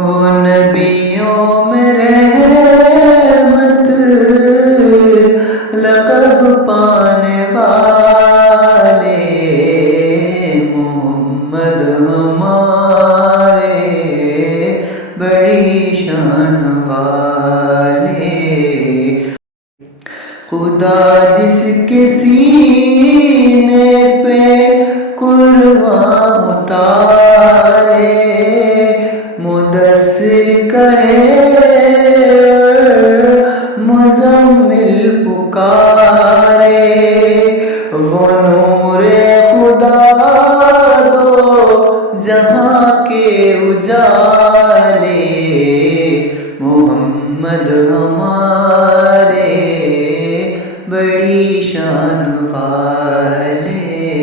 وہ نبیوں میں رحمت لقب پانے والے محمد ہمارے بڑی شان والے۔ خدا جس کے سینے پہ قرآن اتارے، مدثر کہے مزمل پکارے، وہ نور خدا دو جہاں کے اجالے، محمد ہمارے بڑی شان والے۔